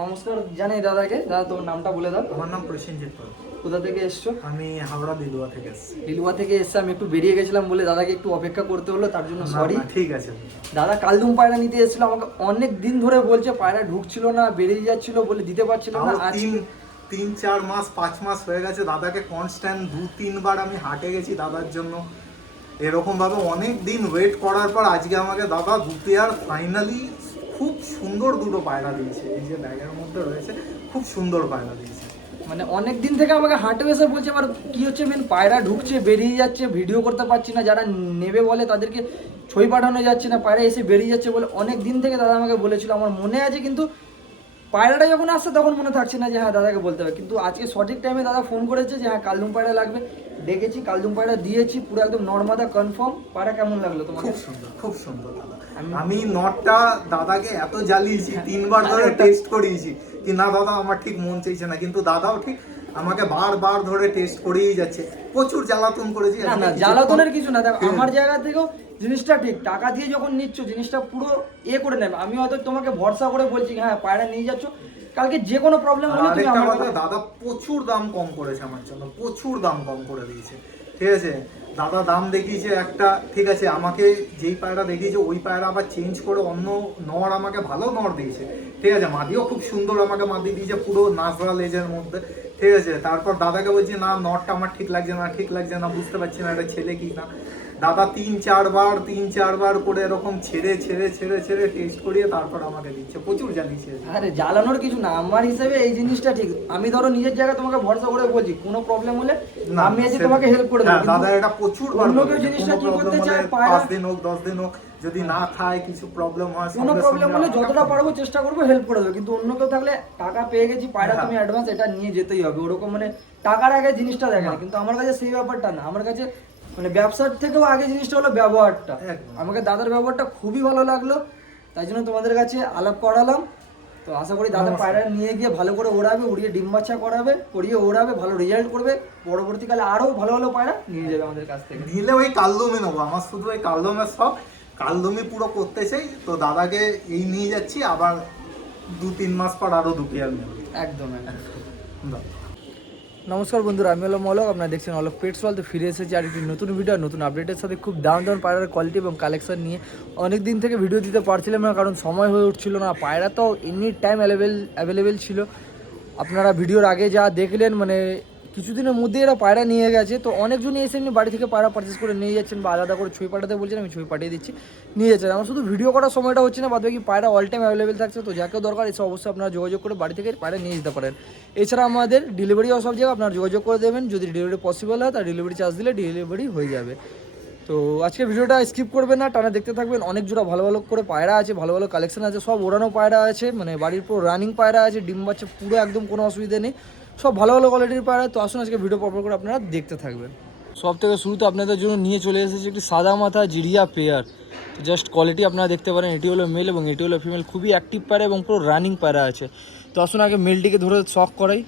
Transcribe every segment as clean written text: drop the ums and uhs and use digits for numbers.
নমস্কার জানাই দাদাকে। দাদা তোমার নামটা বলে দাও। আমার নাম প্রসেনজিৎ পাল। কোথা থেকে এসছো? আমি হাওড়া লিলুয়া থেকে এসেছি। লিলুয়া থেকে এসছে। আমি একটু বেরিয়ে গেছিলাম বলে দাদাকে একটু অপেক্ষা করতে হলো, তার জন্য সরি। ঠিক আছে। দাদা কালদুম পায়রা নিতে এসেছিল, আমাকে অনেক দিন ধরে বলছে পায়রা ঢুকছিল না, বেরিয়ে যাচ্ছিল বলে দিতে পারছিল না। তিন চার মাস 5 মাস হয়ে গেছে দাদাকে কনস্ট্যান্ট 2-3 বার আমি হাটে গেছি দাদার জন্য। এরকম ভাবে অনেক দিন ওয়েট করার পর আজকে আমাকে দাদা দুটি আর ফাইনালি খুব সুন্দর দুটো পায়রা দিয়েছে। এই যে ব্যাগের মধ্যে রয়েছে, খুব সুন্দর পায়রা দিয়েছে। মানে অনেক দিন থেকে আমাকে হাটে এসে বলছে, এবার কি হচ্ছে মেন পায়রা ঢুকছে বেরিয়ে যাচ্ছে, ভিডিও করতে পারছি না, যারা নেবে বলে তাদেরকে ছবি পাঠানো যাচ্ছে না, পায়রা এসে বেরিয়ে যাচ্ছে বলে অনেক দিন থেকে দাদা আমাকে বলেছিল। আমার মনে আছে, কিন্তু পায়রাটা যখন আসছে তখন মনে থাকছে না যে হ্যাঁ দাদাকে বলতে হবে। কিন্তু আজকে সঠিক টাইমে দাদা ফোন করেছে যে হ্যাঁ কালদুম পায়রা লাগবে, ডেকেছি, কালদুম পায়রা দিয়েছি, পুরো একদম নর্মাদা কনফার্ম। পায়রা কেমন লাগলো তোমার? খুব সুন্দর, খুব সুন্দর দাদা। আমি নটটা দাদাকে এত জ্বালিয়েছি, 3 বার ধরে টেস্ট করিয়েছি কি না দাদা আমার ঠিক মন চাইছে না, কিন্তু দাদাও ঠিক আমাকে বারবার ধরে টেস্ট করেই যাচ্ছে। প্রচুর জ্বালাতন করেছি। না না, জ্বালাতনের কিছু না। দেখো আমার জায়গা থেকেও জিনিসটা ঠিক, টাকা দিয়ে যখন নিচ্ছ জিনিসটা পুরো করে নেবে। আমি হয়তো তোমাকে ভরসা করে বলছি হ্যাঁ পায়রা নিয়ে যাচ্ছ, কালকে যে কোনো প্রবলেম হলে তুমি আমার কথা। দাদা প্রচুর দাম কম করেছে আমার জন্য, প্রচুর দাম কম করে দিয়েছে। ঠিক আছে, দাদা দাম দেখিয়েছে একটা, ঠিক আছে, আমাকে যেই পায়রা দেখিয়েছে ওই পায়রা আবার চেঞ্জ করে অন্য নর আমাকে ভালো নর দিয়েছে। ঠিক আছে, মাদিও খুব সুন্দর আমাকে মাদি দিয়েছে, পুরো নাজরা লেজের মধ্যে। ঠিক আছে, তারপর দাদাকে বলছি না নরটা আমার ঠিক লাগছে না, ঠিক লাগছে না, বুঝতে পারছি না এটা ছেলে কি না। দাদা 3-4 বার করে এরকম ছেড়ে টেস্ট করিয়ে তারপর আমাকে দিচ্ছে। প্রচুর জ্বালিয়েছে। আরে জ্বালানোর কিছু না, আমার হিসেবে এই জিনিসটা ঠিক। আমি ধরো নিজের জায়গায় তোমাকে ভরসা করে বলছি, কোনো প্রবলেম হলে আমি এসে তোমাকে হেল্প করে দেবো। দাদা এটা প্রচুর বার অন্য কেউ জিনিসটা কি করতে চায়, 5 দিন হোক 10 দিন হোক, যদি না খায় কিছু প্রবলেম হয়, কোনো প্রবলেম হলে যতটা পারবো চেষ্টা করবো হেল্প করে দেবো। কিন্তু অন্য কেউ থাকলে টাকা পেয়ে গেছি পায়রা তুমি অ্যাডভান্স এটা নিয়ে যেতেই হবে, ওরকম মানে টাকার আগে জিনিসটা দেখে না। কিন্তু আমার কাছে সেই ব্যাপারটা না, আমার কাছে মানে ব্যবসার থেকেও আগে জিনিসটা হলো ব্যবহারটা। আমাকে দাদার ব্যবহারটা খুবই ভালো লাগলো, তাই জন্য তোমাদের কাছে আলাপ করালাম। তো আশা করি দাদা পায়রা নিয়ে গিয়ে ভালো করে ওড়াবে, উড়িয়ে ডিম বাচ্চা করাবে, করিয়ে ওড়াবে, ভালো রেজাল্ট করবে, পরবর্তীকালে আরও ভালো ভালো পায়রা নিয়ে যাবে আমাদের কাছ থেকে। নিলে ওই কালদমে নেবো, আমার শুধু ওই কালদমের সব কালদমি পুরো করতে চাই। তো দাদাকে এই নিয়ে যাচ্ছি, আবার 2-3 মাস পর আরো 2 পেয়ার নেব। একদম একদম। নমস্কার বন্ধুরা, আমি হলো অলোক, আপনারা দেখছেন অলোক পেটস ওয়ার্ল্ড। তো ফিরে এসেছি আর একটি নতুন ভিডিও, নতুন আপডেটের সাথে। খুব দারুণ পায়রার কোয়ালিটি এবং কালেকশন নিয়ে অনেক দিন থেকে ভিডিও দিতে পারছিলাম না, কারণ সময় হয়ে উঠছিল না। পায়রা তো এনি টাইম অ্যাভেলেবেল ছিল। আপনারা ভিডিওর আগে যা দেখলেন, মানে কিছুদিনের মধ্যে এরা পায়রা নিয়ে গেছে। তো অনেকজনই এসে এমনি বাড়ি থেকে পায়রা পারচেস করে নিয়ে যাচ্ছেন, বা আলাদা করে ছবি পাঠাতে বলছেন, আমি ছবি পাঠিয়ে দিচ্ছি, নিয়ে যাচ্ছেন। আমার শুধু ভিডিও করার সময়টা হচ্ছে না, বাদ বাকি পায়রা অল টাইম অ্যাভেলেবেল থাকছে। তো যাকেও দরকার এসে অবশ্যই আপনারা যোগাযোগ করে বাড়ি থেকে পায়রা নিয়ে যেতে পারেন। এছাড়া আমাদের ডেলিভারিও সব জায়গায় আপনারা যোগাযোগ করে দেবেন। যদি ডেলিভারি পসিবল হয় তার ডেলিভারি চার্জ দিলে ডেলিভারি হয়ে যাবে। তো আজকে ভিডিওটা স্কিপ করবেন না, টানা দেখতে থাকবেন। অনেক জোড়া ভালো ভালো করে পায়রা আছে, ভালো ভালো কালেকশন আছে, সব ওড়ানো পায়রা আছে, মানে বাড়ির পুরো রানিং পায়রা আছে, ডিম বাচ্চা পুরো একদম কোনো অসুবিধা নেই, সব ভালো ভালো কোয়ালিটির পায়রা। তো আসুন আজকে ভিডিও পরপর করে আপনারা দেখতে থাকবেন। সব থেকে শুরুতে আপনাদের জন্য নিয়ে চলে এসেছে একটি সাদা মাথা জিরিয়া পেয়ার। তো জাস্ট কোয়ালিটি আপনারা দেখতে পারেন, এটি হলো মেল এবং এটি হলো ফিমেল, খুবই অ্যাক্টিভ পায়রা এবং পুরো রানিং পায়রা আছে। তো আসুন আগে মেলটিকে ধরে শখ করাই।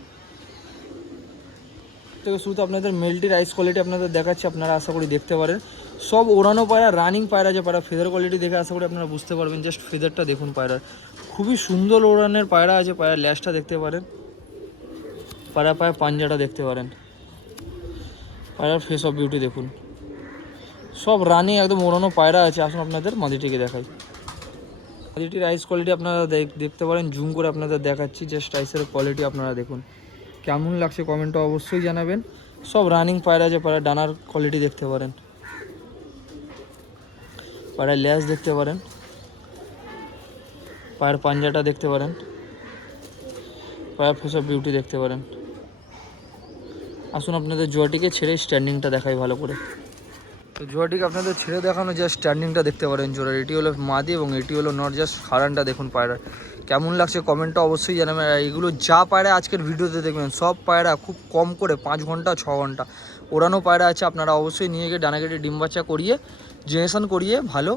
থেকে শুরুতে আপনাদের মেলটির আইস কোয়ালিটি আপনাদের দেখাচ্ছি, আপনারা আশা করি দেখতে পারেন। সব ওড়ানো পায়রা, রানিং পায়রা যে পায়রা, ফেদার কোয়ালিটি দেখে আশা করি আপনারা বুঝতে পারবেন। জাস্ট ফেদারটা দেখুন পায়রার, খুবই সুন্দর ওড়ানের পায়রা আছে। পায়রার ল্যাশটা দেখতে পারেন, পায়রা পায়ে পাঞ্জাটা দেখতে পারেন, পায়রার ফেস অফ বিউটি দেখুন, সব রানিং একদম ওড়ানো পায়রা আছে। আসুন আপনাদের মাদিটিকে দেখাই। মাদিটির আইস কোয়ালিটি আপনারা দেখতে পারেন, জুম করে আপনাদের দেখাচ্ছি। জাস্ট আইসের কোয়ালিটি আপনারা দেখুন, কেমন লাগছে কমেন্টে অবশ্যই জানাবেন। সব রানিং পায়রা আছে। পায়রা ডানার কোয়ালিটি দেখতে পারেন, পায়রার ল্যাস দেখতে পারেন, পায়ের পাঞ্জাটা দেখতে পারেন, পায়ের ফেস অফ বিউটি দেখতে পারেন। আসুন আপনাদের জোয়াটিকে ছেড়ে স্ট্যান্ডিংটা দেখাই ভালো করে। তো জোয়াটিকে আপনাদের ছেড়ে দেখানো, জাস্ট স্ট্যান্ডিংটা দেখতে পারেন জোড়ার। এটি হলো মাদি এবং এটি হলো নর। জাস্ট হারানটা দেখুন পায়রার, কেমন লাগছে কমেন্টটা অবশ্যই জানাবেন। আর এগুলো যা পায়রা আজকের ভিডিওতে দেখবেন, সব পায়রা খুব কম করে 5 ঘন্টা 6 ঘন্টা ওড়ানো পায়রা আছে। আপনারা অবশ্যই নিয়ে গিয়ে ডানা কেটে ডিম বাচ্চা করিয়ে জেনারেশন করিয়ে ভালো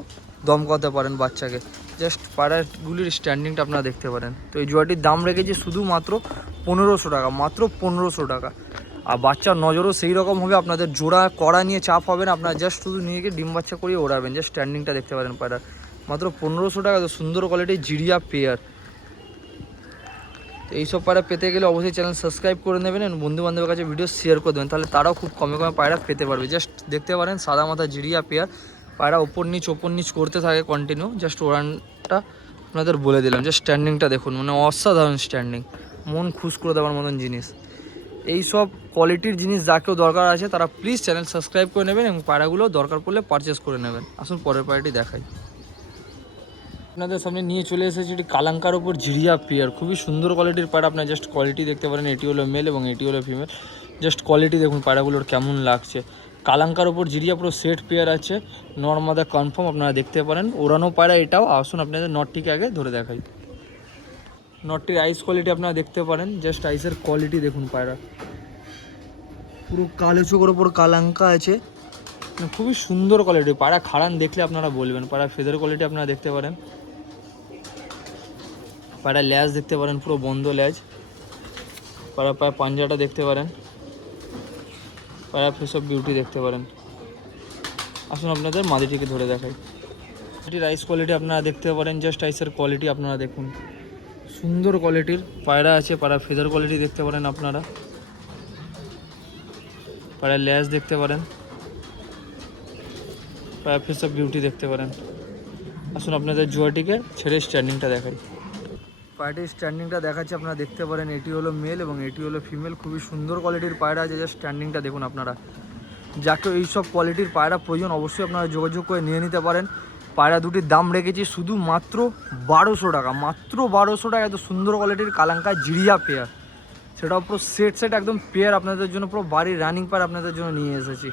দম করতে পারেন বাচ্চাকে। জাস্ট পায়রাগুলির স্ট্যান্ডিংটা আপনারা দেখতে পারেন। তো এই জোয়াটির দাম রেখেছি শুধুমাত্র 1500 টাকা, মাত্র 1500 টাকা। আর বাচ্চার নজরও সেই রকম হবে, আপনাদের জোড়া করা নিয়ে চাপ হবে না। আপনারা জাস্ট শুধু নিয়ে গিয়ে ডিম বাচ্চা করিয়ে ওড়াবেন। জাস্ট স্ট্যান্ডিংটা দেখতে পারেন পায়রার, মাত্র 1500 টাকা। তো সুন্দর কোয়ালিটির জিরিয়া পেয়ার। তো এইসব পায়রা পেতে গেলে অবশ্যই চ্যানেল সাবস্ক্রাইব করে নেবেন এবং বন্ধুবান্ধবের কাছে ভিডিও শেয়ার করে দেবেন, তাহলে তারাও খুব কমে কমে পায়রা পেতে পারবে। জাস্ট দেখতে পারেন সাদা মাথা জিরিয়া পেয়ার, পায়রা ওপর নিচ করতে থাকে কন্টিনিউ। জাস্ট ওড়ানটা আপনাদের বলে দিলাম, জাস্ট স্ট্যান্ডিংটা দেখুন, মানে অসাধারণ স্ট্যান্ডিং, মন খুশ করে দেওয়ার মতন জিনিস। এই সব কোয়ালিটির জিনিস যা কেউ দরকার আছে তারা প্লিজ চ্যানেল সাবস্ক্রাইব করে নেবেন এবং পায়রাগুলো দরকার পড়লে পারচেস করে নেবেন। আসুন পরের পায়রাটি দেখাই। আপনাদের সামনে নিয়ে চলে এসেছি এটি কালাঙ্কার ওপর জিরিয়া পেয়ার, খুবই সুন্দর কোয়ালিটির পায়রা। আপনার জাস্ট কোয়ালিটি দেখতে পারেন, এটি হলো মেল এবং এটি হলো ফিমেল। জাস্ট কোয়ালিটি দেখুন পায়রাগুলোর কেমন লাগছে। কালাঙ্কার ওপর জিরিয়া পুরো সেট পেয়ার আছে, নর্মাদা কনফার্ম আপনারা দেখতে পারেন। ওড়ানো পায়রা এটাও। আসুন আপনাদের নটটিকে আগে ধরে দেখাই। নটটির আইস কোয়ালিটি আপনারা দেখতে পারেন, জাস্ট আইসের কোয়ালিটি দেখুন। পায়রা পুরো কালো চোখের ওপর কালাঙ্কা আছে, খুবই সুন্দর কোয়ালিটি। পায়রা খাড়ান দেখলে আপনারা বলবেন। পায়রা ফেদার কোয়ালিটি আপনারা দেখতে পারেন, পায়রা ল্যাজ দেখতে পারেন, পুরো বন্ধ ল্যাজ। পায়রা পাঞ্জাটা দেখতে পারেন, পায়রা ফেস অফ বিউটি দেখতে পারেন। আসুন আপনাদের মাদিটিকে ধরে দেখাই। এটির আইস কোয়ালিটি আপনারা দেখতে পারেন, জাস্ট আইসের কোয়ালিটি আপনারা দেখুন, সুন্দর কোয়ালিটির পায়রা আছে। পায়রা ফেদার কোয়ালিটি দেখতে পারেন আপনারা, পায়রা ল্যাজ দেখতে পারেন, পায়রা ফেস অফ বিউটি দেখতে পারেন। আসুন আপনাদের জুয়াটিকে ছেড়ে স্ট্যান্ডিংটা দেখাই। পায়রাটির স্ট্যান্ডিংটা দেখাচ্ছি, আপনারা দেখতে পারেন। এটি হলো মেল এবং এটি হলো ফিমেল, খুবই সুন্দর কোয়ালিটির পায়রা আছে। জাস্ট স্ট্যান্ডিংটা দেখুন আপনারা। যাকে এইসব কোয়ালিটির পায়রা প্রয়োজন অবশ্যই আপনারা যোগাযোগ করে নিয়ে নিতে পারেন। পায়রা দুটির দাম রেখেছি শুধু মাত্র 1200 টাকা, মাত্র 1200 টাকা। এত সুন্দর কোয়ালিটির কালাঙ্কা জিরিয়া পেয়ার, সেটাও পুরো সেট একদম পেয়ার আপনাদের জন্য, পুরো বাড়ির রানিং পায়রা আপনাদের জন্য নিয়ে এসেছি।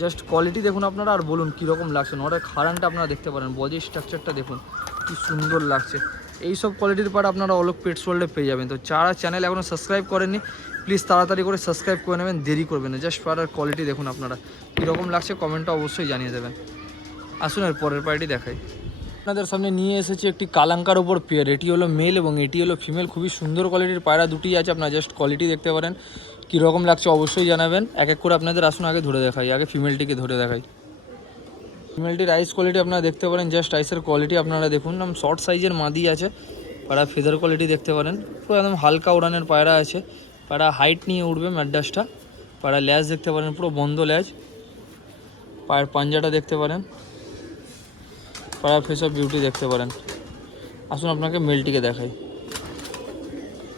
জাস্ট কোয়ালিটি দেখুন আপনারা আর বলুন কীরকম লাগছে। ওটা খাড়ানটা আপনারা দেখতে পারেন, বডি স্ট্রাকচারটা দেখুন কী সুন্দর লাগছে। এই সব কোয়ালিটির পায়রা আপনারা অলোক পেটস ওয়ার্ল্ডে পেয়ে যাবেন। তো যারা চ্যানেল এখনও সাবস্ক্রাইব করেননি প্লিজ তাড়াতাড়ি করে সাবস্ক্রাইব করে নেবেন, দেরি করবেন না। জাস্ট পায়রার কোয়ালিটি দেখুন আপনারা কীরকম লাগছে, কমেন্টটা অবশ্যই জানিয়ে দেবেন। আসুন আর পরের পায়রাটি দেখাই। আপনাদের সামনে নিয়ে এসেছি একটি কালাঙ্কার ওপর পেয়ার। এটি হলো মেল এবং এটি হলো ফিমেল, খুবই সুন্দর কোয়ালিটির পায়রা দুটি আছে। আপনারা জাস্ট কোয়ালিটি দেখতে পারেন, কীরকম লাগছে অবশ্যই জানাবেন। এক এক করে আপনাদের আসুন আগে ধরে দেখাই। আগে ফিমেলটিকে ধরে দেখাই। ফিমেলটির আইস কোয়ালিটি আপনারা দেখতে পারেন, জাস্ট আইসের কোয়ালিটি আপনারা দেখুন। শর্ট সাইজের মাদি আছে। পায়রা ফেদার কোয়ালিটি দেখতে পারেন, পুরো একদম হালকা উড়ানের পায়রা আছে। পায়রা হাইট নিয়ে উঠবে ম্যাডাসটা। পায়রা ল্যাজ দেখতে পারেন, পুরো বন্ধ ল্যাজ। পায়ের পাঞ্জাটা দেখতে পারেন, পায়রা ফেস অফ বিউটি দেখতে পারেন। আসুন আপনাকে মেলটিকে দেখাই।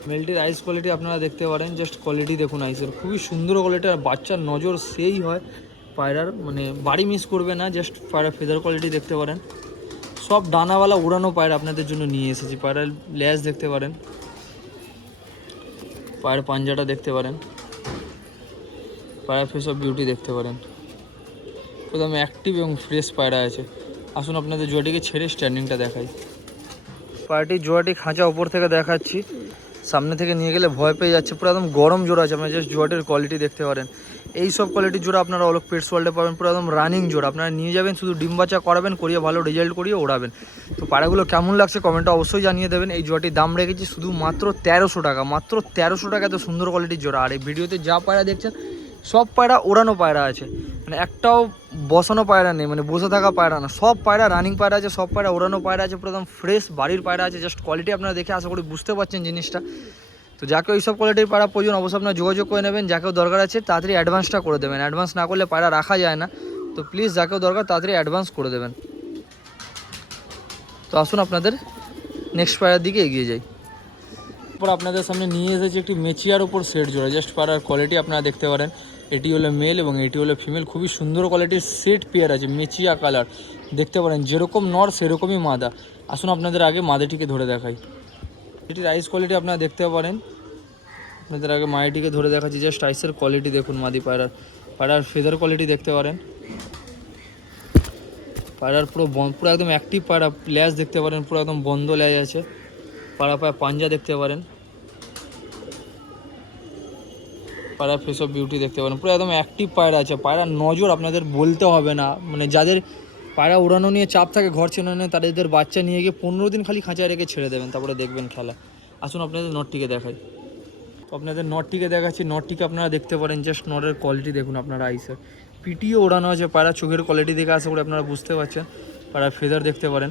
মেলটির আইস কোয়ালিটি আপনারা দেখতে পারেন, জাস্ট কোয়ালিটি দেখুন আইসের, খুবই সুন্দর কোয়ালিটি। আর বাচ্চার নজর সেই হয় পায়রার, মানে বাড়ি মিস করবে না। জাস্ট পায়রা ফেদার কোয়ালিটি দেখতে পারেন, সব ডানাওয়ালা উড়ানো পায়রা আপনাদের জন্য নিয়ে এসেছি। পায়রার ল্যাজ দেখতে পারেন, পায়ের পাঞ্জাটা দেখতে পারেন, পায়রা ফেস অফ বিউটি দেখতে পারেন। একদম অ্যাক্টিভ এবং ফ্রেশ পায়রা আছে। আসুন আপনাদের জোয়াটিকে ছেড়ে স্ট্যান্ডিংটা দেখাই। পায়রাটির জোয়াটি খাঁচা ওপর থেকে দেখাচ্ছি, সামনে থেকে নিয়ে গেলে ভয় পেয়ে যাচ্ছে। পুরো একদম গরম জোড়া আছে। আপনারা জাস্ট জোয়াটির কোয়ালিটি দেখতে পারেন। এই সব কোয়ালিটির জোড়া আপনারা অলোক পেটস ওয়ার্ল্ডে পাবেন, পুরো একদম রানিং জোড়া। আপনারা নিয়ে যাবেন, শুধু ডিম বাচ্চা করাবেন, করিয়ে ভালো রেজাল্ট করিয়ে ওড়াবেন। তো পায়রাগুলো কেমন লাগছে কমেন্টে অবশ্যই জানিয়ে দেবেন। এই জোড়াটির দাম রেখেছি শুধু মাত্র 1300 টাকা, মাত্র 1300 টাকা। এত সুন্দর কোয়ালিটির জোড়া। আর এই ভিডিওতে যা পায়রা দেখছেন সব পায়রা ওড়ানো পায়রা আছে, মানে একটাও বসানো পায়রা নেই, মানে বসে থাকা পায়রা না। সব পায়রা রানিং পায়রা আছে, সব পায়রা ওড়ানো পায়রা আছে, পুরো একদম ফ্রেশ বাড়ির পায়রা আছে। জাস্ট কোয়ালিটি আপনারা দেখে আশা করি বুঝতে পারছেন জিনিসটা। তো যাকে ওই সব কোয়ালিটির পায়রা প্রয়োজন অবশ্যই আপনারা যোগাযোগ করে নেবেন। যাকেও দরকার আছে তাড়াতাড়ি অ্যাডভান্সটা করে দেবেন, অ্যাডভান্স না করলে পায়রা রাখা যায় না। তো প্লিজ যাকেও দরকার তাড়াতাড়ি অ্যাডভান্স করে দেবেন। তো আসুন আপনাদের নেক্সট পায়রার দিকে এগিয়ে যাই। তারপর আপনাদের সামনে নিয়ে এসেছি একটি মেচিয়ার ওপর সেট জোড়া। জাস্ট পায়রার কোয়ালিটি আপনারা দেখতে পারেন, এটি হলো মেল এবং এটি হলো ফিমেল, খুবই সুন্দর কোয়ালিটির সেট পেয়ার আছে। মেচিয়া কালার দেখতে পারেন, যেরকম নর সেরকমই মাদা। আসুন আপনাদের আগে মাদাটিকে ধরে দেখাই। এটির আইস কোয়ালিটি আপনারা দেখতে পারেন, আপনাদের আগে মাটিকে ধরে দেখাচ্ছি। জাস্ট আইসের কোয়ালিটি দেখুন মাদি পায়রার। পায়রার ফেদার কোয়ালিটি দেখতে পারেন, পায়রার পুরো একদম অ্যাক্টিভ পায়রা। ল্যাজ দেখতে পারেন, পুরো একদম বন্ধ ল্যাজ আছে। পায়রা পাঞ্জা দেখতে পারেন, পায়রা ফেস অফ বিউটি দেখতে পারেন, পুরো একদম অ্যাক্টিভ পায়রা আছে। পায়রার নজর আপনাদের বলতে হবে না, মানে যাদের পায়রা উড়ানো নিয়ে চাপ থাকে, ঘর চেনানো নিয়ে, তাদের বাচ্চা নিয়ে গিয়ে 15 দিন খালি খাঁচায় রেখে ছেড়ে দেবেন, তারপরে দেখবেন খেলা। আসুন আপনাদের নটটিকে দেখাই। তো আপনাদের নটটিকে দেখাচ্ছি। নটটিকে আপনারা দেখতে পারেন, জাস্ট নটের কোয়ালিটি দেখুন আপনারা আইসের। পিটিও ওড়ানো আছে। পায়রা চোখের কোয়ালিটি দেখে আশা করি আপনারা বুঝতে পারছেন। পায়রা ফেদার দেখতে পারেন,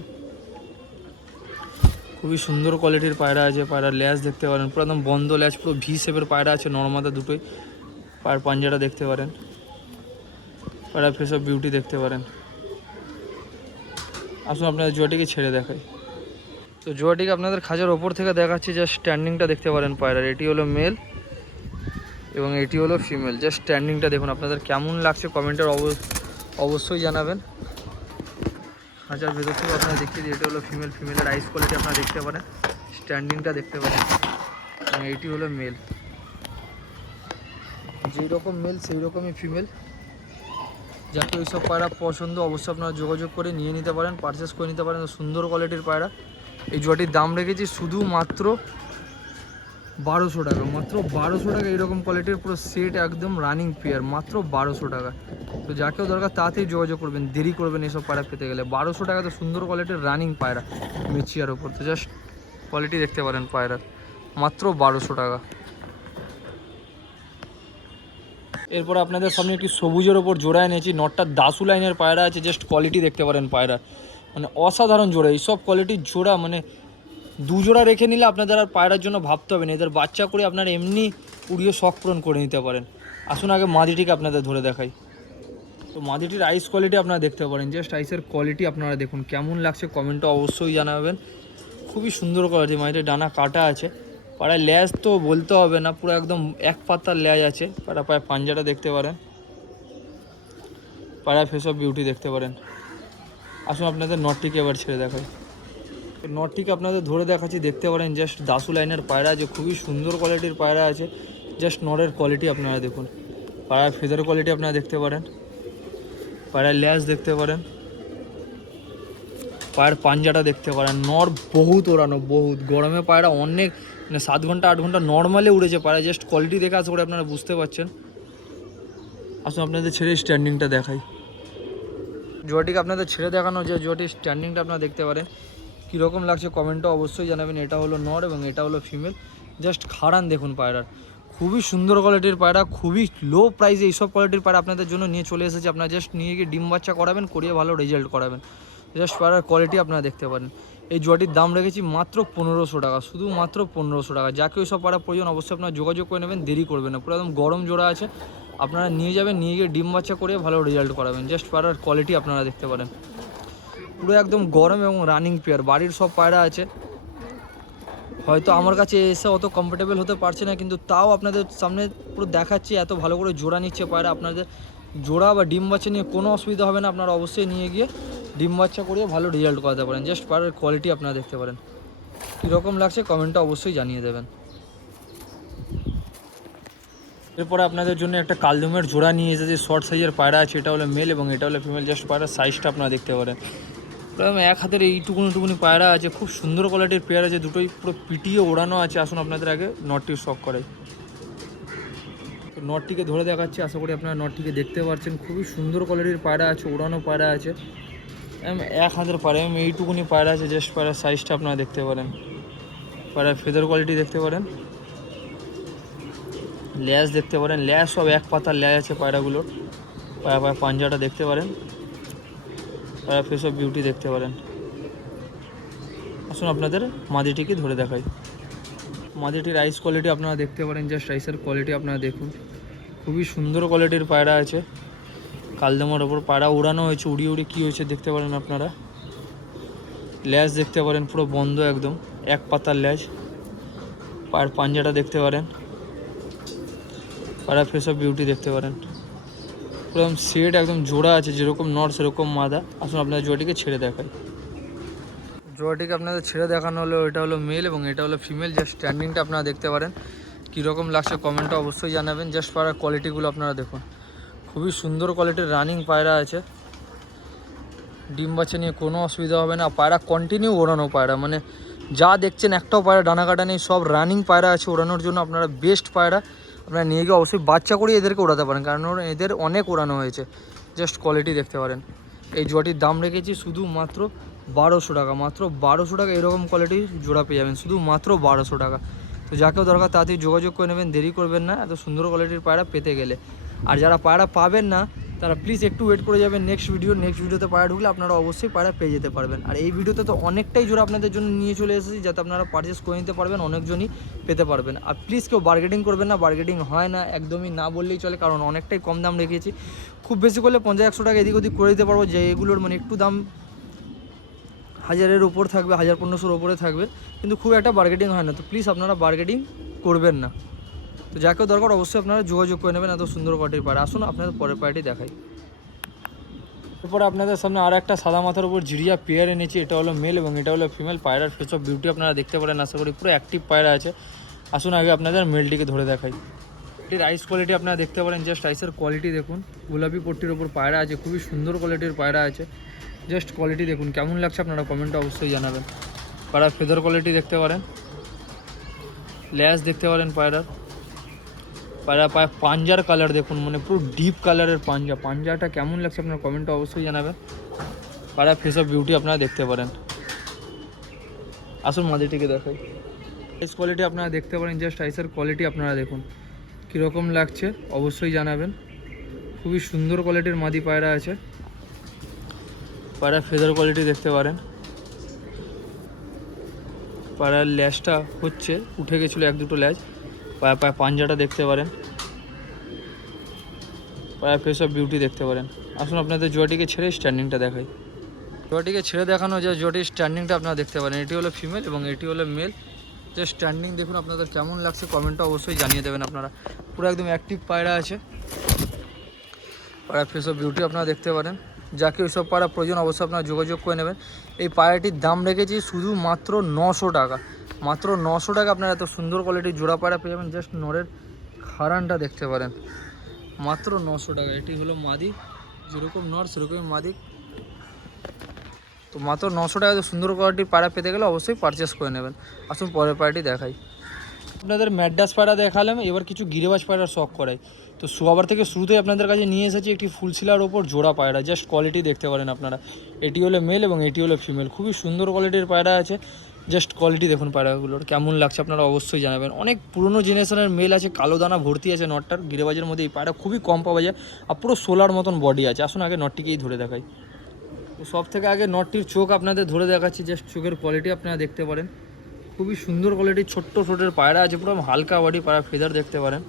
খুবই সুন্দর কোয়ালিটির পায়রা আছে। পায়রার ল্যাজ দেখতে পারেন, পুরো একদম বন্ধ ল্যাজ, পুরো ভি শেপের পায়রা আছে, নর্মাদা দুটোই। পায়ের পাঞ্জাটা দেখতে পারেন, পায়রা ফেস অফ বিউটি দেখতে পারেন। আসুন আপনাদের জোয়াটিকে ছেড়ে দেখাই। তো জোয়াটিকে আপনাদের খাঁচার ওপর থেকে দেখাচ্ছি, জাস্ট স্ট্যান্ডিংটা দেখতে পারেন পায়রার। এটি হলো মেল এবং এটি হলো ফিমেল। জাস্ট স্ট্যান্ডিংটা দেখুন, আপনাদের কেমন লাগছে কমেন্টের অবশ্যই জানাবেন। খাঁচার ভেতর থেকে আপনারা দেখিয়ে দিই, এটা হলো ফিমেল। ফিমেলের আইস কোয়ালিটি আপনারা দেখতে পারেন, স্ট্যান্ডিংটা দেখতে পারেন। এবং এইটি হলো মেল। যেই রকম মেল সেই রকমই ফিমেল। যাকে ওইসব পায়রা পছন্দ অবশ্যই আপনারা যোগাযোগ করে নিয়ে নিতে পারেন, পারচেস করে নিতে পারেন। সুন্দর কোয়ালিটির পায়রা। এই জোয়াটির দাম রেখেছি শুধুমাত্র 1200 টাকা, মাত্র 1200 টাকা। এইরকম কোয়ালিটির পুরো সেট একদম রানিং পেয়ার, মাত্র 1200 টাকা। তো যাকেও দরকার তাড়াতাড়ি যোগাযোগ করবেন, দেরি করবেন এসব পায়রা পেতে গেলে। 1200 টাকা তো সুন্দর কোয়ালিটির রানিং পায়রা মেচিয়ার ওপর। তো জাস্ট কোয়ালিটি দেখতে পারেন পায়রার, মাত্র 1200 টাকা। এরপর আপনাদের সামনে একটি সবুজের ওপর জোড়া এনেছি। নটটা দাসু লাইনের পায়রা আছে, জাস্ট কোয়ালিটি দেখতে পারেন পায়রা, মানে অসাধারণ জোড়া। এইসব কোয়ালিটির জোড়া মানে দুজোড়া রেখে নিলে আপনাদের আর পায়রার জন্য ভাবতে হবে না। এদের বাচ্চা করে আপনারা এমনি উড়িয়ে শখ পূরণ করে নিতে পারেন। আসুন আগে মাদিটিকে আপনাদের ধরে দেখাই। তো মাদিটির আইস কোয়ালিটি আপনারা দেখতে পারেন, জাস্ট আইসের কোয়ালিটি আপনারা দেখুন, কেমন লাগছে কমেন্টে অবশ্যই জানাবেন। খুবই সুন্দর কোয়ালিটি। মাদিটির ডানা কাটা আছে, পাড়ায় ল্যাজ তো বলতে হবে না, পুরো একদম এক পাতার ল্যাজ আছে। পাড়া পায়ে পাঞ্জাটা দেখতে পারেন, পাড়ায় ফেস অফ বিউটি দেখতে পারেন। আসুন আপনাদের নটটিকে এবার ছেড়ে দেখাই। তো নটটিকে আপনাদের ধরে দেখাচ্ছি, দেখতে পারেন জাস্ট দাসু লাইনের পায়রা আছে, খুবই সুন্দর কোয়ালিটির পায়রা আছে। জাস্ট নরের কোয়ালিটি আপনারা দেখুন, পায়রার ফেদার কোয়ালিটি আপনারা দেখতে পারেন, পায়রার ল্যাজ দেখতে পারেন, পায়ের পাঞ্জাটা দেখতে পারেন। নর বহুত ওড়ানো, বহুত গরমে পায়রা অনেক, মানে 7 ঘন্টা 8 ঘন্টা নর্মালে উড়েছে পায়রা। জাস্ট কোয়ালিটি দেখে আশা করে আপনারা বুঝতে পারছেন। আসুন আপনাদের ছেড়ে স্ট্যান্ডিংটা দেখাই। জোয়াটিকে আপনাদের ছেড়ে দেখানো, যে জোয়াটির স্ট্যান্ডিংটা আপনারা দেখতে পারেন, কীরকম লাগছে কমেন্টটা অবশ্যই জানাবেন। এটা হলো নর এবং এটা হলো ফিমেল। জাস্ট খাড়ান দেখুন পায়রার, খুবই সুন্দর কোয়ালিটির পায়রা, খুবই লো প্রাইসে এইসব কোয়ালিটির পায়রা আপনাদের জন্য নিয়ে চলে এসেছে। আপনারা জাস্ট নিয়ে গিয়ে ডিম বাচ্চা করাবেন, করিয়ে ভালো রেজাল্ট করাবেন। জাস্ট পায়রার কোয়ালিটি আপনারা দেখতে পারেন। এই জোয়াটির দাম রেখেছি মাত্র 1500 টাকা, শুধু মাত্র 1500 টাকা। যাকে ওই সব পায়রা প্রয়োজন অবশ্যই আপনারা যোগাযোগ করে নেবেন, দেরি করবেন না। পুরো একদম গরম জোড়া আছে, আপনারা নিয়ে যাবেন, নিয়ে গিয়ে ডিম বাচ্চা করে ভালো রেজাল্ট করাবেন। জাস্ট পায়রার কোয়ালিটি আপনারা দেখতে পারেন, পুরো একদম গরম এবং রানিং পেয়ার। বাড়ির সব পায়রা আছে, হয়তো আমার কাছে এসে অত কমফোর্টেবল হতে পারছে না, কিন্তু তাও আপনাদের সামনে পুরো দেখাচ্ছি। এত ভালো করে জোড়া নিচ্ছে পায়রা, আপনাদের জোড়া বা ডিম বাচ্চা নিয়ে কোনো অসুবিধা হবে না। আপনারা অবশ্যই নিয়ে গিয়ে ডিম বাচ্চা করিয়ে ভালো রেজাল্ট করাতে পারেন। জাস্ট পায়রার কোয়ালিটি আপনারা দেখতে পারেন, কীরকম লাগছে কমেন্টটা অবশ্যই জানিয়ে দেবেন। এরপরে আপনাদের জন্য একটা কালদমের জোড়া নিয়ে এসেছে, শর্ট সাইজের পায়রা আছে। এটা হলো মেল এবং এটা হলো ফিমেল। জাস্ট পায়রার সাইজটা আপনারা দেখতে পারেন, এক হাতের এইটুকুনি পায়রা আছে, খুব সুন্দর কোয়ালিটির পেয়ার আছে। দুটোই পুরো পিটিয়ে ওড়ানো আছে। আসুন আপনাদের আগে নটটির শখ করাই। তো নটটিকে ধরে দেখাচ্ছি, আশা করি আপনারা নটটিকে দেখতে পাচ্ছেন। খুবই সুন্দর কোয়ালিটির পায়রা আছে, ওড়ানো পায়রা আছে। এক হাতের পায়রা, এইটুকুনি পায়রা আছে। জাস্ট পায়রার সাইজটা আপনারা দেখতে পারেন, পায়রার ফেদার কোয়ালিটি দেখতে পারেন, ল্যাজ দেখতে পারেন। ল্যাজ সব এক পাতার ল্যাজ আছে পায়রাগুলোর। পায়ে পায়ে পাঞ্জাটা দেখতে পারেন, পায়রা ফেস অফ বিউটি দেখতে পারেন। আসুন আপনাদের মাদিটিকে ধরে দেখাই। মাদিটির আইস কোয়ালিটি আপনারা দেখতে পারেন, জাস্ট আইসের কোয়ালিটি আপনারা দেখুন, খুবই সুন্দর কোয়ালিটির পায়রা আছে। কালদমার ওপর পায়রা উড়ানো হয়েছে, উড়িয়ে উড়িয়ে কী হয়েছে দেখতে পারেন আপনারা। ল্যাজ দেখতে পারেন, পুরো বন্ধ একদম, এক পাতার ল্যাজ। পায়ের পাঞ্জাটা দেখতে পারেন, পায়রা ফেস অফ বিউটি দেখতে পারেন। পুরো সেট একদম জোড়া আছে, যেরকম নর সেরকম মাদা। আসুন আপনাদের জোড়াটিকে ছেড়ে দেখাই। জোড়াটিকে আপনাদের ছেড়ে দেখানো হলো, এটা হলো মেল এবং এটা হলো ফিমেল। জাস্ট স্ট্যান্ডিংটা আপনারা দেখতে পারেন, কীরকম লাগছে কমেন্টটা অবশ্যই জানাবেন। জাস্ট পায়রার কোয়ালিটিগুলো আপনারা দেখুন, খুবই সুন্দর কোয়ালিটির রানিং পায়রা আছে। ডিম বাচ্চা নিয়ে কোনো অসুবিধা হবে না। পায়রা কন্টিনিউ ওড়ানো পায়রা, মানে যা দেখছেন একটাও পায়রা ডানা কাটা নেই, সব রানিং পায়রা আছে ওড়ানোর জন্য। আপনারা বেস্ট পায়রা, আপনারা নিয়ে গিয়ে অবশ্যই বাচ্চা করে এদেরকে ওড়াতে পারেন, কারণ এদের অনেক ওড়ানো হয়েছে। জাস্ট কোয়ালিটি দেখতে পারেন। এই জোড়াটির দাম রেখেছি শুধু মাত্র 1200 টাকা, মাত্র 1200 টাকা। এরকম কোয়ালিটির জোড়া পেয়ে যাবেন শুধু মাত্র 1200 টাকা। তো যাকেও দরকার তাড়াতাড়ি যোগাযোগ করে নেবেন, দেরি করবেন না এত সুন্দর কোয়ালিটির পায়রা পেতে গেলে। আর যারা পায়রা পাবেন না তারা প্লিজ একটু ওয়েট করে যাবেন নেক্সট ভিডিওতে পায়রা ঢুকলে আপনারা অবশ্যই পায়রা পেয়ে যেতে পারবেন। আর এই ভিডিওতে তো অনেকটাই জোড়া আপনাদের জন্য নিয়ে চলে এসেছি, যাতে আপনারা পারচেস করে নিতে পারবেন, অনেকজনই পেতে পারবেন। আর প্লিজ কেউ বার্গেটিং করবেন না, বার্গেটিং হয় না, একদমই না বললেই চলে, কারণ অনেকটাই কম দাম রেখেছি। খুব বেশি করলে 50-100 টাকা এদিক ওদিক করে দিতে পারবো, যে এগুলোর মানে একটু দাম 1000-এর উপর থাকবে, 1500-র ওপরে থাকবে, কিন্তু খুব একটা বার্গেটিং হয় না। তো প্লিজ আপনারা বার্গেটিং করবেন না। তো যাকেও দরকার অবশ্যই আপনারা যোগাযোগ করে নেবেন। এত সুন্দর কোয়ালিটির পায়রা। আসুন আপনাদের পরের পায়রাটি দেখাই। এরপরে আপনাদের সামনে আর একটা সাদা মাথার উপর জিরিয়া পেয়ার এনেছি। এটা হলো মেল এবং এটা হলো ফিমেল। পায়রার ফেস অফ বিউটি আপনারা দেখতে পারেন, আশা করি পুরো অ্যাক্টিভ পায়রা আছে। আসুন আগে আপনাদের মেলটিকে ধরে দেখাই। এটির আইস কোয়ালিটি আপনারা দেখতে পারেন, জাস্ট আইসের কোয়ালিটি দেখুন। গোলাপি পট্টির ওপর পায়রা আছে, খুবই সুন্দর কোয়ালিটির পায়রা আছে। জাস্ট কোয়ালিটি দেখুন, কেমন লাগছে আপনারা কমেন্টে অবশ্যই জানাবেন। পায়রার ফেদার কোয়ালিটি দেখতে পারেন, ল্যাস দেখতে পারেন পায়রার। পায়রা পায়ে পাঞ্জার কালার দেখুন, মানে পুরো ডিপ কালারের পাঞ্জাটা কেমন লাগছে আপনার কমেন্টে অবশ্যই জানাবেন। পায়রা ফেস অফ বিউটি আপনারা দেখতে পারেন। আসুন মাদিটিকে দেখাই। আইস কোয়ালিটি আপনারা দেখতে পারেন, জাস্ট আইসের কোয়ালিটি আপনারা দেখুন কীরকম লাগছে অবশ্যই জানাবেন। খুবই সুন্দর কোয়ালিটির মাদি পায়রা আছে। পায়রা ফেদার কোয়ালিটি দেখতে পারেন। পায়রার ল্যাজটা হচ্ছে উঠে গেছিলো, 1-2 ল্যাজ। পায়ে পাঞ্জাটা দেখতে পারেন। পায়রা ফেস অফ বিউটি দেখতে পারেন। আসুন আপনাদের জোয়াটিকে ছেড়ে স্ট্যান্ডিংটা দেখাই। জোয়াটিকে ছেড়ে দেখানো যায়, জোয়াটির স্ট্যান্ডিংটা আপনারা দেখতে পারেন। এটি হলো ফিমেল এবং এটি হলো মেল। যে স্ট্যান্ডিং দেখুন আপনাদের কেমন লাগছে কমেন্টটা অবশ্যই জানিয়ে দেবেন আপনারা। পুরো একদম অ্যাক্টিভ পায়রা আছে। পায়রা ফেস অফ বিউটি আপনারা দেখতে পারেন। যাকে ওইসব পায়রা প্রয়োজন অবশ্যই আপনারা যোগাযোগ করে নেবেন। এই পায়রাটির দাম রেখেছি শুধু মাত্র 900 টাকা। মাত্র 900 টাকা আপনারা এত সুন্দর কোয়ালিটির জোড়া পায়রা পেয়ে যাবেন। জাস্ট নরের খারানটা দেখতে পারেন, মাত্র 900 টাকা। এটি হলো মাদি, যেরকম নর সেরকমই মাদি। তো মাত্র 900 টাকা সুন্দর কোয়ালিটির পায়রা পেতে গেলে অবশ্যই পারচেস করে নেবেন। আসুন পরের পায়রাটি দেখাই। আপনাদের ম্যাড্রাস পায়রা দেখালাম, এবার কিছু গিরিবাজ পায়রা শখ করাই। তো সবার থেকে শুরুতেই আপনাদের কাছে নিয়ে এসেছি একটি ফুলশিলার ওপর জোড়া পায়রা। জাস্ট কোয়ালিটি দেখতে পারেন আপনারা। এটি হলো মেল এবং এটি হলো ফিমেল। খুবই সুন্দর কোয়ালিটির পায়রা আছে। জাস্ট কোয়ালিটি দেখুন পায়রাগুলোর কেমন লাগছে আপনারা অবশ্যই জানাবেন। অনেক পুরনো জেনারেশনের মেল আছে, কালো দানা ভর্তি আছে নটটার। গিরিবাজের মধ্যে এই পায়রা খুবই কম পাওয়া যায়, আর পুরো সোলার মতন বডি আছে। আসুন আগে নটটিকেই ধরে দেখাই। তো সব থেকে আগে নটটির চোখ আপনাদের ধরে দেখাচ্ছি। জাস্ট চোখের কোয়ালিটি আপনারা দেখতে পারেন, খুবই সুন্দর কোয়ালিটির ছোট্ট ছোটের পায়রা আছে, পুরো হালকা বডি। পায়রা ফেদার দেখতে পারেন,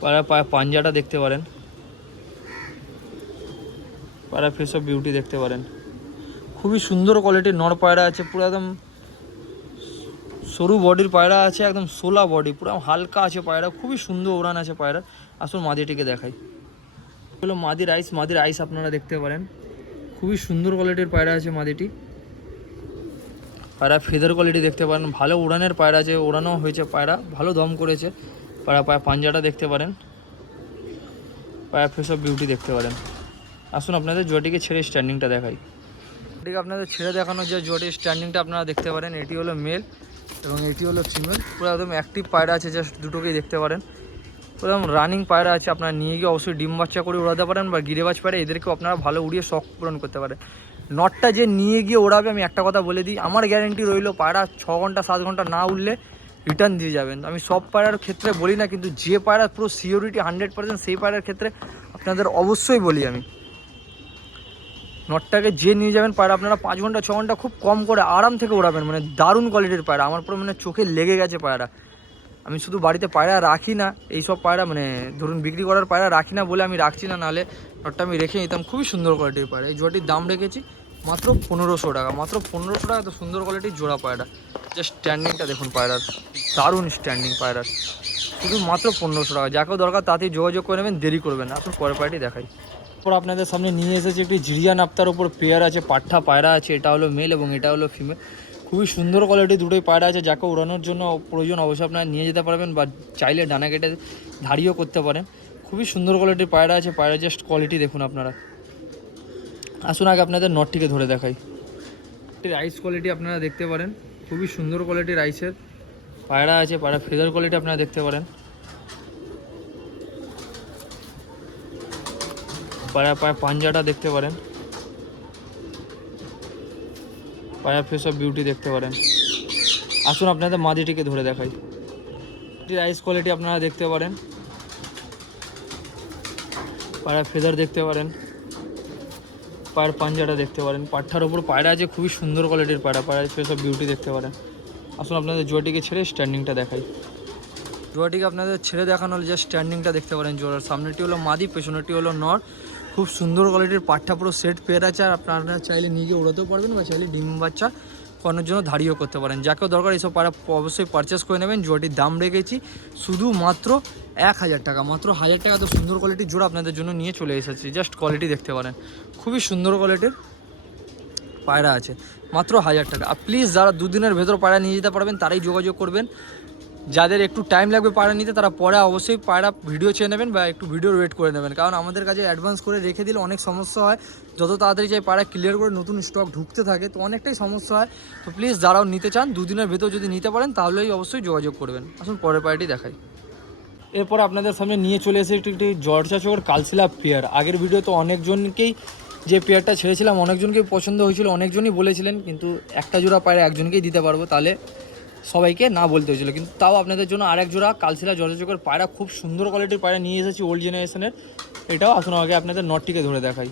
পায়রা পায়ে পাঞ্জাটা দেখতে পারেন, পায়রা ফেস অফ বিউটি দেখতে পারেন। খুবই সুন্দর কোয়ালিটির নর পায়রা আছে, পুরো একদম সরু বডির পায়রা আছে, একদম সোলা বডি, পুরো হালকা আছে পায়রা। খুবই সুন্দর ওড়ান আছে পায়রার। আসুন মাদিটিকে দেখাই। এগুলো মাদির আইস আপনারা দেখতে পারেন। খুবই সুন্দর কোয়ালিটির পায়রা আছে মাদিটি। পায়রা ফেদার কোয়ালিটি দেখতে পারেন, ভালো উড়ানের পায়রা আছে, ওড়ানো হয়েছে পায়রা, ভালো দম করেছে। পায়রা পায়ে পাঞ্জাটা দেখতে পারেন, পায়রা ফেস অফ বিউটি দেখতে পারেন। আসুন আপনাদের জোয়াটিকে ছেড়ে স্ট্যান্ডিংটা দেখাই। এটিকে আপনাদের ছেড়ে দেখানো যায় জোয়াটির স্ট্যান্ডিংটা আপনারা দেখতে পারেন। এটি হলো মেল এবং এটি হলো ফিমেল। পুরো একদম অ্যাক্টিভ পায়রা আছে, জাস্ট দুটোকেই দেখতে পারেন। পুরো রানিং পায়রা আছে। আপনারা নিয়ে গিয়ে অবশ্যই ডিম বাচ্চা করে উড়াতে পারেন, বা গিরেবাজ পায়রা এদেরকেও আপনারা ভালো উড়িয়ে শখ পূরণ করতে পারেন। নটটা যে নিয়ে গিয়ে ওড়াবে, আমি একটা কথা বলে দিই, আমার গ্যারেন্টি রইলো পায়রা 6 ঘন্টা 7 ঘন্টা না উঠলে রিটার্ন দিয়ে যাবেন। আমি সব পায়রার ক্ষেত্রে বলি না, কিন্তু যে পায়রা পুরো সিওরিটি 100% সেই পায়রার ক্ষেত্রে আপনাদের অবশ্যই বলি আমি। নটটাকে যে নিয়ে যাবেন পায়রা আপনারা 5 ঘন্টা 6 ঘন্টা খুব কম করে আরাম থেকে ওড়াবেন। মানে দারুণ কোয়ালিটির পায়রা, আমার পুরো মানে চোখে লেগে গেছে পায়রা। আমি শুধু বাড়িতে পায়রা রাখি না, এইসব পায়রা মানে ধরুন বিক্রি করার পায়রা রাখি না বলে আমি রাখছি না, নাহলে নটটা আমি রেখে নিতাম। খুবই সুন্দর কোয়ালিটির পায়রা। এই জোড়াটির দাম রেখেছি মাত্র 1500 টাকা। মাত্র 1500 টাকা এত সুন্দর কোয়ালিটির জোড়া পায়রা। জাস্ট স্ট্যান্ডিংটা দেখুন পায়রার, দারুণ স্ট্যান্ডিং পায়রার। শুধু মাত্র 1500 টাকা। যাকেও দরকার তাতেই যোগাযোগ করে নেবেন, দেরি করবেন না। আসুন পরের পায়রাটি দেখাই। তারপর আপনাদের সামনে নিয়ে এসেছি একটি জিরিয়ান আফতার ওপর পেয়ার আছে, পাঠা পায়রা আছে। এটা হলো মেল এবং এটা হলো ফিমেল। খুবই সুন্দর কোয়ালিটি দুটোই পায়রা আছে। যাকে উড়ানোর জন্য প্রয়োজন অবশ্যই আপনারা নিয়ে যেতে পারবেন, বা চাইলে ডানা কেটে ধাড়িও করতে পারেন। খুবই সুন্দর কোয়ালিটির পায়রা আছে। পায়রা জাস্ট কোয়ালিটি দেখুন আপনারা। আসুন আগে আপনাদের নটটিকে ধরে দেখাই। রাইস কোয়ালিটি আপনারা দেখতে পারেন, খুবই সুন্দর কোয়ালিটির রাইসের পায়রা আছে। পায়রা ফেদার কোয়ালিটি আপনারা দেখতে পারেন। পায়রা পায়ে পাঞ্জাটা দেখতে পারেন, পায়রা ফেস অফ বিউটি দেখতে পারেন। আসুন আপনাদের মাদিটিকে ধরে দেখাই। রাইস কোয়ালিটি আপনারা দেখতে পারেন। পায়রা ফেদার দেখতে পারেন, পায়ের পাঞ্জাটা দেখতে পারেন, পাঠার ওপর পায়রা আছে খুবই সুন্দর কোয়ালিটির পায়রা, পায়রা ফেস অফ বিউটি দেখতে পারেন। আসুন আপনাদের জোয়াটিকে ছেড়ে স্ট্যান্ডিংটা দেখাই। জোয়াটিকে আপনাদের ছেড়ে দেখানো হলে যে স্ট্যান্ডিংটা দেখতে পারেন জোড়ার, সামনেটি হলো মাদি, পেছনেটি হলো নর। খুব সুন্দর কোয়ালিটির পাঠা পুরো সেট পেয়ার আছে, আর আপনারা চাইলে নিয়ে গিয়ে উড়াতেও পারবেন বা চাইলে ডিম বাচ্চা করানোর জন্য ধাড়িও করতে পারেন। যাকেও দরকার এইসব পায়রা অবশ্যই পারচেস করে নেবেন। জোয়াটির দাম রেখেছি শুধুমাত্র 1000 টাকা, মাত্র 1000 টাকা। তো সুন্দর কোয়ালিটির জোড়া আপনাদের জন্য নিয়ে চলে এসেছি। জাস্ট কোয়ালিটি দেখতে পারেন, খুবই সুন্দর কোয়ালিটির পায়রা আছে, মাত্র 1000 টাকা। আর প্লিজ যারা দুদিনের ভেতর পায়রা নিয়ে যেতে পারবেন তারাই যোগাযোগ করবেন। যাদের একটু টাইম লাগবে পায়রা নিতে তারা পরে অবশ্যই পায়রা ভিডিও চেয়ে নেবেন বা একটু ভিডিও ওয়েট করে নেবেন, কারণ আমাদের কাছে অ্যাডভান্স করে রেখে দিলে অনেক সমস্যা হয়। যত তাড়াতাড়ি চাই পায়রা ক্লিয়ার করে নতুন স্টক ঢুকতে থাকে, তো অনেকটাই সমস্যা হয়। তো প্লিজ যারাও নিতে চান দুদিনের ভেতর যদি নিতে পারেন তাহলেই অবশ্যই যোগাযোগ করবেন। আসুন পরের পায়রাটি দেখাই। এরপর আপনাদের সামনে নিয়ে চলে এসে একটি জর্জা চোখের কালশিলা পেয়ার। আগের ভিডিও তো অনেকজনকেই যে পেয়ারটা ছেড়েছিলাম অনেকজনকেই পছন্দ হয়েছিল, অনেকজনই বলেছিলেন, কিন্তু একটা জোড়া পায়রা একজনকেই দিতে পারবো, তাহলে সবাইকে না বলতে হয়েছিল। কিন্তু তাও আপনাদের জন্য আরেক জোড়া কালশিলা জর্জা চোখের পায়রা, খুব সুন্দর কোয়ালিটির পায়রা নিয়ে এসেছি ওল্ড জেনারেশনের। এটাও আসুন আগে আপনাদের নটটিকে ধরে দেখাই।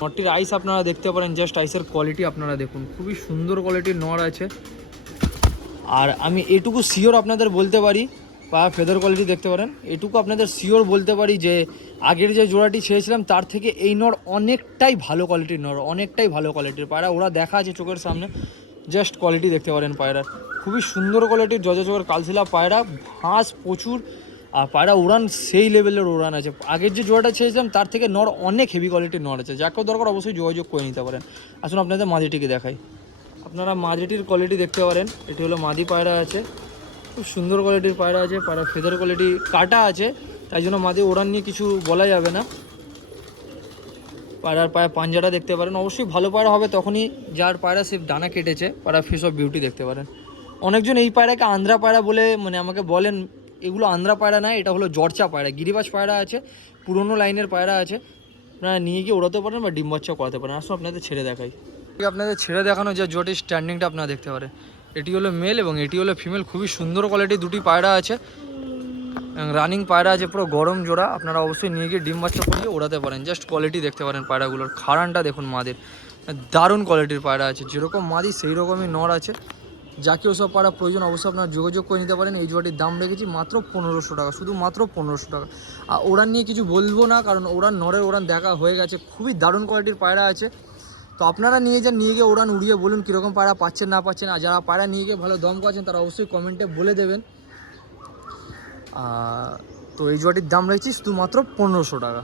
নটটির আইস আপনারা দেখতে পারেন, জাস্ট আইসের কোয়ালিটি আপনারা দেখুন, খুবই সুন্দর কোয়ালিটির নর আছে। আর আমি এটুকু শিওর আপনাদের বলতে পারি, বা ফেদার কোয়ালিটি দেখতে পারেন, এটুকু আপনাদের শিওর বলতে পারি যে আগের যে জোড়াটি ছেড়েছিলাম তার থেকে এই নর অনেকটাই ভালো কোয়ালিটির নর, অনেকটাই ভালো কোয়ালিটির পায়রা। ওরা দেখা আছে চোখের সামনে, জাস্ট কোয়ালিটি দেখতে পারেন পায়রার, খুবই সুন্দর কোয়ালিটির জর্জা চোখের কালশিলা পায়রা, ঘাস প্রচুর, আর পায়রা উড়ান সেই লেভেলের উড়ান আছে। আগের যে জোড়াটা ছেড়েছিলাম তার থেকে নর অনেক হেভি কোয়ালিটির নর আছে, যাকেও দরকার অবশ্যই যোগাযোগ করে নিতে পারেন। আসুন আপনাদের মাদিটিকে দেখাই। আপনারা মাদিটির কোয়ালিটি দেখতে পারেন, এটি হলো মাদি পায়রা আছে, খুব সুন্দর কোয়ালিটির পায়রা আছে। পায়রা ফেদার কোয়ালিটি কাটা আছে, তাই জন্য মাদি ওড়ান নিয়ে কিছু বলা যাবে না। পায়রার পায়ে পাঞ্জাটা দেখতে পারেন, অবশ্যই ভালো পায়রা হবে তখনই যার পায়রা সে ডানা কেটেছে। পায়রা ফেস অফ বিউটি দেখতে পারেন। অনেকজন এই পায়রাকে আন্ধ্রা পায়রা বলে আমাকে বলেন, এগুলো আন্ধ্রা পায়রা না, এটা হলো জর্চা পায়রা, গিরিবাজ পায়রা আছে, পুরনো লাইনের পায়রা আছে। আপনারা নিয়ে গিয়ে ওড়াতে পারেন বা ডিম বাচ্চা করাতে পারেন। আসলে আপনাদের ছেড়ে দেখাই। আপনাদের ছেড়ে দেখানো যে জোটির স্ট্যান্ডিংটা আপনারা দেখতে পারেন, এটি হলো মেল এবং এটি হলো ফিমেল, খুবই সুন্দর কোয়ালিটি দুটি পায়রা আছে, রানিং পায়রা আছে, পুরো গরম জোড়া। আপনারা অবশ্যই নিয়ে গিয়ে ডিম বাচ্চা করিয়ে ওড়াতে পারেন। জাস্ট কোয়ালিটি দেখতে পারেন পায়রাগুলোর, খাড়ানটা দেখুন মাদের, দারুণ কোয়ালিটির পায়রা আছে, যেরকম মাদি সেই রকমই নর আছে। যাকে ওসব পায়রা প্রয়োজন অবশ্যই আপনারা যোগাযোগ করে নিতে পারেন। এই জোড়াটির দাম রেখেছি মাত্র 1500 টাকা, শুধু মাত্র 1500 টাকা। আর ওড়ান নিয়ে কিছু বলবো না, কারণ ওড়ান নরের ওড়ান দেখা হয়ে গেছে, খুবই দারুণ কোয়ালিটির পায়রা আছে। তো আপনারা নিয়ে যান, নিয়ে গিয়ে ওড়ান উড়িয়ে বলুন কীরকম পায়রা পাচ্ছেন না পাচ্ছেন। আর যারা পায়রা নিয়ে গিয়ে ভালো দম পাচ্ছেন তারা অবশ্যই কমেন্টে বলে দেবেন। তো এই জোড়াটির দাম রয়েছে শুধুমাত্র 1500 টাকা।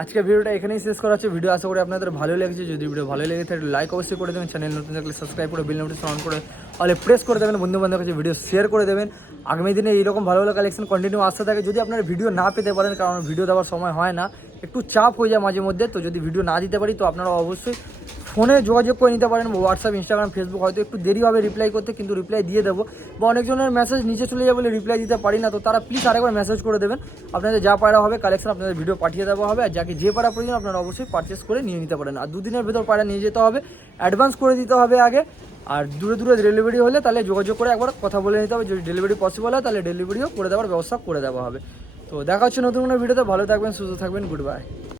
আজকের ভিডিওটা এখানেই শেষ করা হচ্ছে। ভিডিও আশা করি আপনাদের ভালো লেগেছে। যদি ভিডিও ভালো লেগে থাকে লাইক অবশ্যই করে দেবেন, চ্যানেল নতুন থাকলে সাবস্ক্রাইব করে বেল নোটিফিকেশন অন করে অলে প্রেস করে দেবেন, বন্ধু বান্ধবের কাছে ভিডিও শেয়ার করে দেবেন। আগামী দিনে এইরকম ভালো ভালো কালেকশন কন্টিনিউ আসতে থাকে। যদি আপনারা ভিডিও না পেতে পারেন, কারণ ভিডিও দেওয়ার সময় হয় না, একটু চাপ হয়ে যায় মাঝে মধ্যে, তো যদি ভিডিও না দিতে পারি তো আপনারা অবশ্যই ফোনে যোগাযোগ করে নিতে পারেন, হোয়াটসঅ্যাপ, ইনস্টাগ্রাম, ফেসবুক, হয়তো একটু দেরি হবে রিপ্লাই করতে, কিন্তু রিপ্লাই দিয়ে দেবো। বা অনেকজনের মেসেজ নিচে চলে যাবে বলে রিপ্লাই দিতে পারি না, তো তারা প্লিজ আরেকবার মেসেজ করে দেবেন। আপনাদের যা পায়রা হবে কালেকশন আপনাদের ভিডিও পাঠিয়ে দেওয়া হবে, আর যাকে যে পায়রা প্রয়োজন আপনারা অবশ্যই পারচেস করে নিয়ে নিতে পারেন। আর দুদিনের ভেতর পায়রা নিয়ে যেতে হবে, অ্যাডভান্স করে দিতে হবে আগে। আর দূরে দূরে ডেলিভারি হলে তাহলে যোগাযোগ করে একবার কথা বলে নিতে হবে, যদি ডেলিভারি পসিবল হয় তাহলে ডেলিভারিও করে দেওয়ার ব্যবস্থা করে দেওয়া হবে। তো দেখা হচ্ছে নতুন কোনো ভিডিওতে। ভালো থাকবেন, সুস্থ থাকবেন, গুড বাই।